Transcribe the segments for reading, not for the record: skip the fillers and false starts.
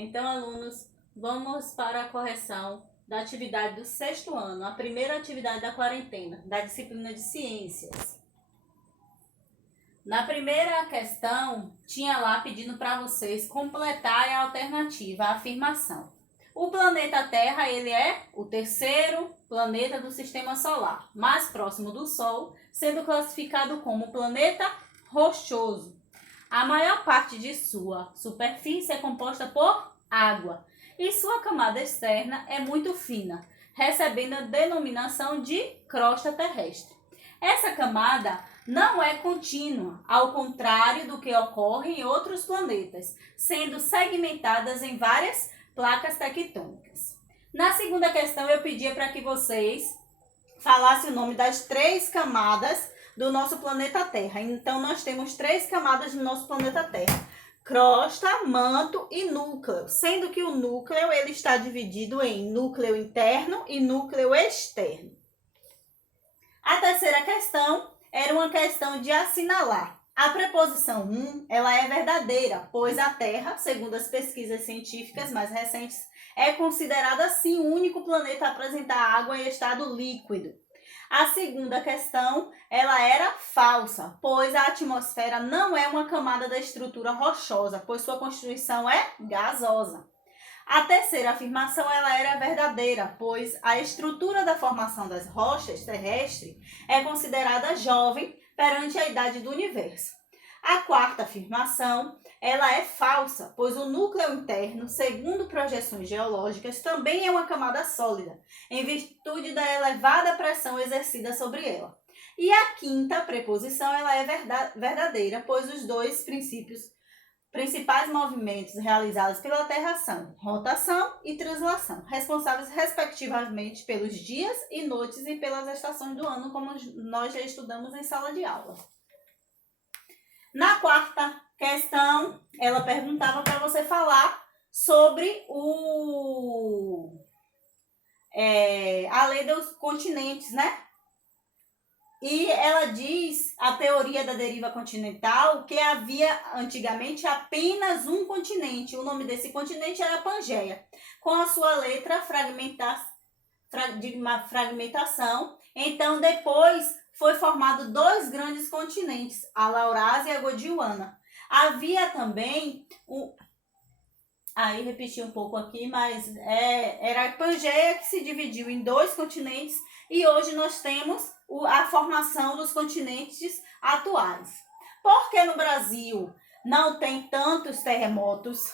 Então, alunos, vamos para a correção da atividade do 6º ano, a primeira atividade da quarentena, da disciplina de ciências. Na primeira questão, tinha lá pedindo para vocês completarem a alternativa, a afirmação. O planeta Terra, ele é o terceiro planeta do Sistema Solar, mais próximo do Sol, sendo classificado como planeta rochoso. A maior parte de sua superfície é composta por água e sua camada externa é muito fina, recebendo a denominação de crosta terrestre. Essa camada não é contínua, ao contrário do que ocorre em outros planetas, sendo segmentadas em várias placas tectônicas. Na segunda questão, eu pedia para que vocês falassem o nome das 3 camadas do nosso planeta Terra. Então, nós temos 3 camadas do nosso planeta Terra: crosta, manto e núcleo, sendo que o núcleo ele está dividido em núcleo interno e núcleo externo. A terceira questão era uma questão de assinalar. A preposição ela é verdadeira, pois a Terra, segundo as pesquisas científicas mais recentes, é considerada assim o único planeta a apresentar água em estado líquido. A segunda questão, ela era falsa, pois a atmosfera não é uma camada da estrutura rochosa, pois sua constituição é gasosa. A terceira afirmação, ela era verdadeira, pois a estrutura da formação das rochas terrestres é considerada jovem perante a idade do universo. A quarta afirmação, ela é falsa, pois o núcleo interno, segundo projeções geológicas, também é uma camada sólida, em virtude da elevada pressão exercida sobre ela. E a quinta preposição, ela é verdadeira, pois os dois principais movimentos realizados pela Terra são rotação e translação, responsáveis respectivamente pelos dias e noites e pelas estações do ano, como nós já estudamos em sala de aula. Na quarta questão, ela perguntava para você falar sobre a lei dos continentes, né? E ela diz, a teoria da deriva continental, que havia antigamente apenas um continente. O nome desse continente era Pangeia, com a sua letra de uma fragmentação. Então, depois foi formado 2 grandes continentes, a Laurásia e a Gondwana. Havia também aí repeti um pouco aqui, mas era a Pangeia que se dividiu em 2 continentes e hoje nós temos a formação dos continentes atuais. Por que no Brasil não tem tantos terremotos?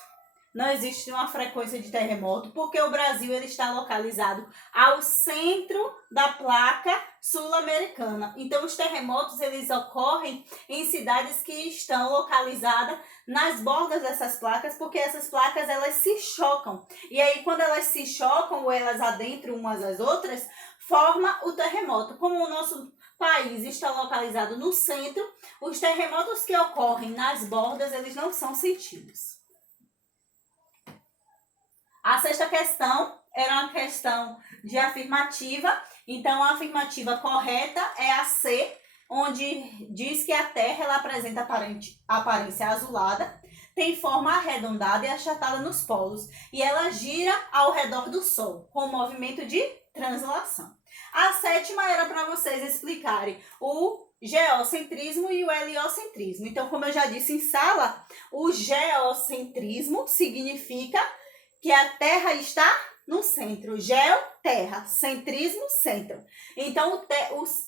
Não existe uma frequência de terremoto, porque o Brasil ele está localizado ao centro da placa sul-americana. Então, os terremotos eles ocorrem em cidades que estão localizadas nas bordas dessas placas, porque essas placas elas se chocam. E aí, quando elas se chocam ou elas adentram umas às outras, forma o terremoto. Como o nosso país está localizado no centro, os terremotos que ocorrem nas bordas eles não são sentidos. A sexta questão era uma questão de afirmativa. Então, a afirmativa correta é a C, onde diz que a Terra ela apresenta aparência azulada, tem forma arredondada e achatada nos polos, e ela gira ao redor do Sol, com movimento de translação. A sétima era para vocês explicarem o geocentrismo e o heliocentrismo. Então, como eu já disse em sala, o geocentrismo significa que a Terra está no centro. Geo, terra. Centrismo, centro. Então,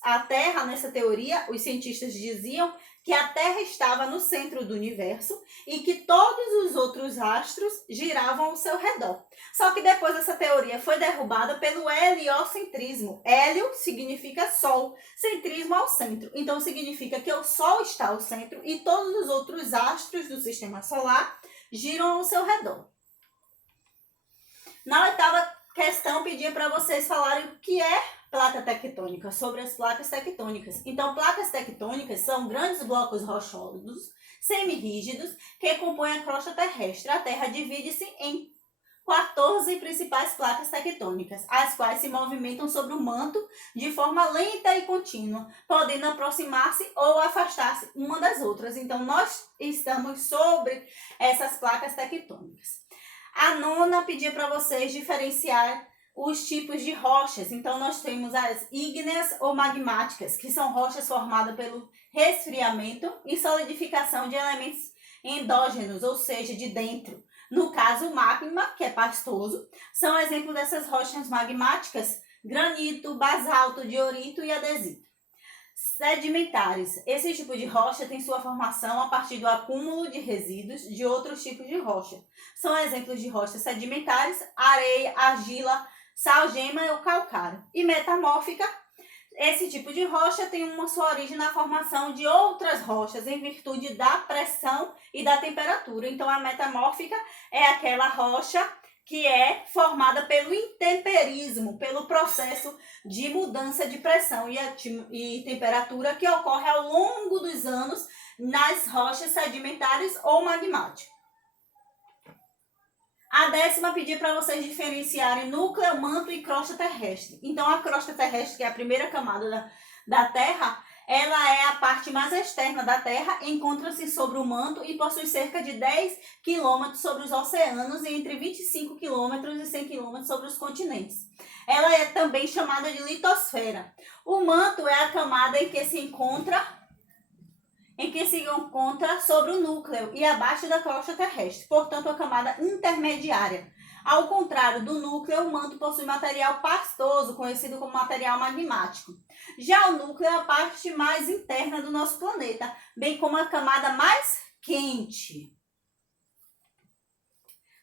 a Terra, nessa teoria, os cientistas diziam que a Terra estava no centro do universo e que todos os outros astros giravam ao seu redor. Só que depois essa teoria foi derrubada pelo heliocentrismo. Hélio significa Sol, centrismo ao centro. Então, significa que o Sol está ao centro e todos os outros astros do Sistema Solar giram ao seu redor. Na oitava questão, pedia para vocês falarem o que é placa tectônica, sobre as placas tectônicas. Então, placas tectônicas são grandes blocos rochosos, semirrígidos, que compõem a crosta terrestre. A Terra divide-se em 14 principais placas tectônicas, as quais se movimentam sobre o manto de forma lenta e contínua, podendo aproximar-se ou afastar-se uma das outras. Então, nós estamos sobre essas placas tectônicas. A nona pedia para vocês diferenciar os tipos de rochas. Então, nós temos as ígneas ou magmáticas, que são rochas formadas pelo resfriamento e solidificação de elementos endógenos, ou seja, de dentro. No caso, o magma, que é pastoso, são exemplos dessas rochas magmáticas: granito, basalto, diorito e adesito. Sedimentares. Esse tipo de rocha tem sua formação a partir do acúmulo de resíduos de outros tipos de rocha. São exemplos de rochas sedimentares: areia, argila, salgema ou calcário. E metamórfica. Esse tipo de rocha tem sua origem na formação de outras rochas em virtude da pressão e da temperatura. Então, a metamórfica é aquela rocha que é formada pelo intemperismo, pelo processo de mudança de pressão e temperatura que ocorre ao longo dos anos nas rochas sedimentares ou magmáticas. A décima pedia para vocês diferenciarem núcleo, manto e crosta terrestre. Então, a crosta terrestre, que é a primeira camada da Terra, ela é a parte mais externa da Terra, encontra-se sobre o manto e possui cerca de 10 km sobre os oceanos e entre 25 km e 100 km sobre os continentes. Ela é também chamada de litosfera. O manto é a camada em que se encontra sobre o núcleo e abaixo da crosta terrestre, portanto, a camada intermediária. Ao contrário do núcleo, o manto possui material pastoso, conhecido como material magmático. Já o núcleo é a parte mais interna do nosso planeta, bem como a camada mais quente.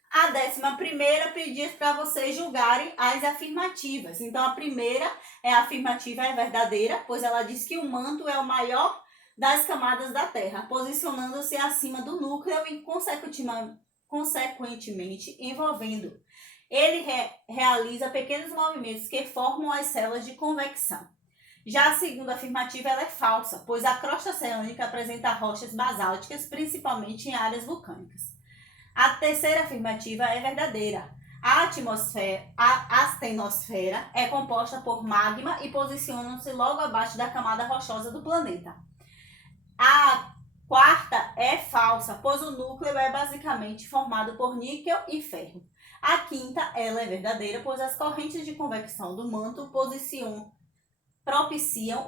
A 11ª pedia para vocês julgarem as afirmativas. Então, a primeira afirmativa é verdadeira, pois ela diz que o manto é o maior das camadas da Terra, posicionando-se acima do núcleo e, consequentemente, envolvendo. Ele realiza pequenos movimentos que formam as células de convecção. Já a segunda afirmativa ela é falsa, pois a crosta oceânica apresenta rochas basálticas, principalmente em áreas vulcânicas. A terceira afirmativa é verdadeira. A astenosfera é composta por magma e posiciona-se logo abaixo da camada rochosa do planeta. A quarta é falsa, pois o núcleo é basicamente formado por níquel e ferro. A quinta, ela é verdadeira, pois as correntes de convecção do manto propiciam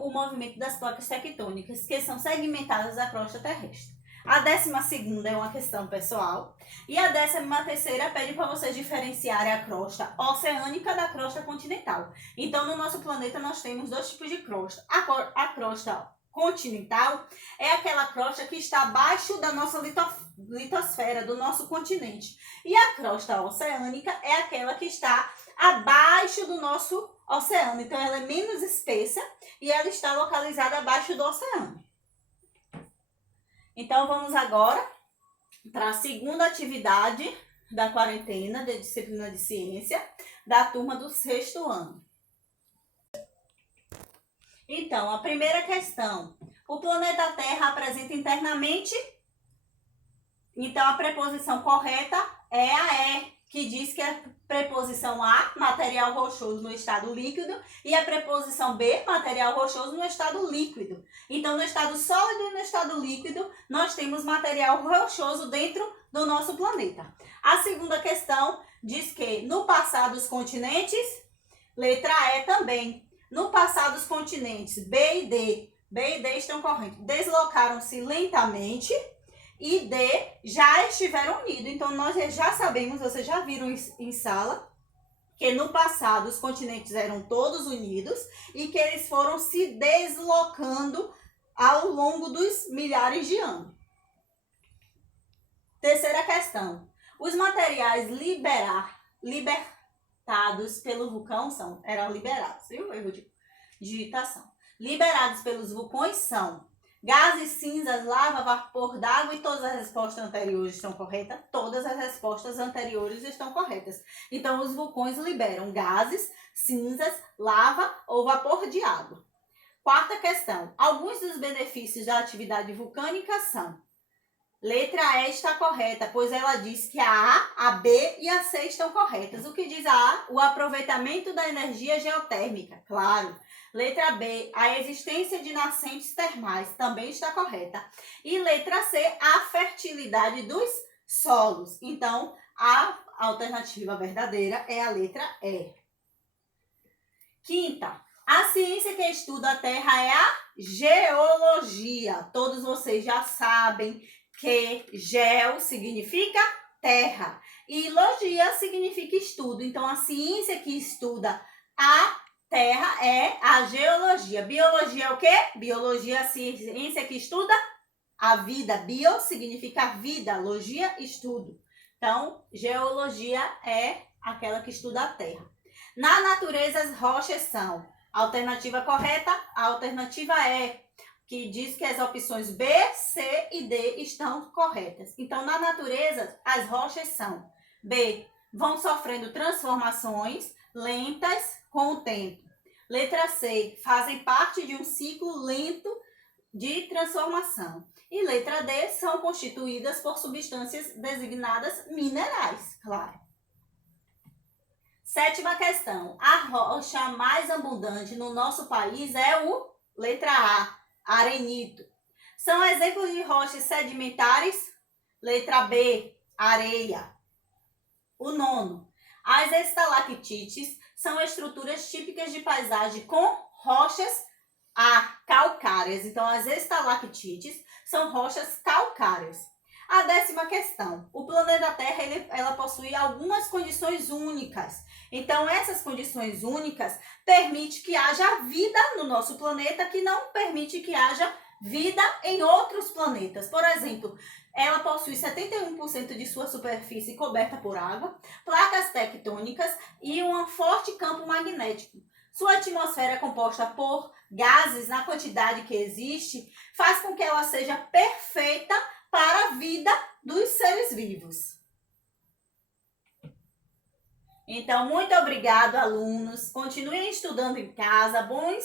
o movimento das placas tectônicas, que são segmentadas da crosta terrestre. A 12ª é uma questão pessoal. E a 13ª pede para vocês diferenciarem a crosta oceânica da crosta continental. Então, no nosso planeta, nós temos dois tipos de crosta. A crosta continental é aquela crosta que está abaixo da nossa litosfera, do nosso continente. E a crosta oceânica é aquela que está abaixo do nosso oceano. Então, ela é menos espessa e ela está localizada abaixo do oceano. Então, vamos agora para a segunda atividade da quarentena de disciplina de ciência da turma do 6º ano. Então, a primeira questão. O planeta Terra apresenta internamente... Então, a preposição correta é a E, que diz que a preposição A, material rochoso no estado líquido, e a preposição B, material rochoso no estado líquido. Então, no estado sólido e no estado líquido, nós temos material rochoso dentro do nosso planeta. A segunda questão diz que no passado os continentes, letra E também, no passado os continentes B e D estão correndo, deslocaram-se lentamente, e D já estiveram unidos. Então, nós já sabemos, vocês já viram em sala, que no passado os continentes eram todos unidos e que eles foram se deslocando ao longo dos milhares de anos. Terceira questão. Os materiais libertados pelo vulcão eram liberados, viu? Erro de digitação. Liberados pelos vulcões são gases, cinzas, lava, vapor d'água, e todas as respostas anteriores estão corretas? Todas as respostas anteriores estão corretas. Então, os vulcões liberam gases, cinzas, lava ou vapor de água. Quarta questão. Alguns dos benefícios da atividade vulcânica são: letra E está correta, pois ela diz que a A, a B e a C estão corretas. O que diz a A? O aproveitamento da energia geotérmica, claro. Letra B, a existência de nascentes termais, também está correta. E letra C, a fertilidade dos solos. Então, A alternativa verdadeira é a letra E. Quinta, a ciência que estuda a Terra é a geologia. Todos vocês já sabem que geo significa terra e logia significa estudo. Então, a ciência que estuda a Terra é a geologia. Biologia é o quê? Biologia é a ciência que estuda a vida. Bio significa vida, logia, estudo. Então, geologia é aquela que estuda a Terra. Na natureza, as rochas são a alternativa correta, a alternativa E, que diz que as opções B, C e D estão corretas. Então, na natureza, as rochas são B, vão sofrendo transformações lentas com o tempo. Letra C, fazem parte de um ciclo lento de transformação. E letra D, são constituídas por substâncias designadas minerais, claro. Sétima questão. A rocha mais abundante no nosso país é o letra A, arenito. São exemplos de rochas sedimentares? Letra B, areia. O nono. As estalactites são estruturas típicas de paisagem com rochas calcárias. Então, as estalactites são rochas calcárias. A 10ª questão. O planeta Terra ela possui algumas condições únicas. Então, essas condições únicas permitem que haja vida no nosso planeta, que não permite que haja vida em outros planetas. Por exemplo, ela possui 71% de sua superfície coberta por água, placas tectônicas e um forte campo magnético. Sua atmosfera é composta por gases na quantidade que existe, faz com que ela seja perfeita para a vida dos seres vivos. Então, muito obrigado, alunos. Continuem estudando em casa. Bons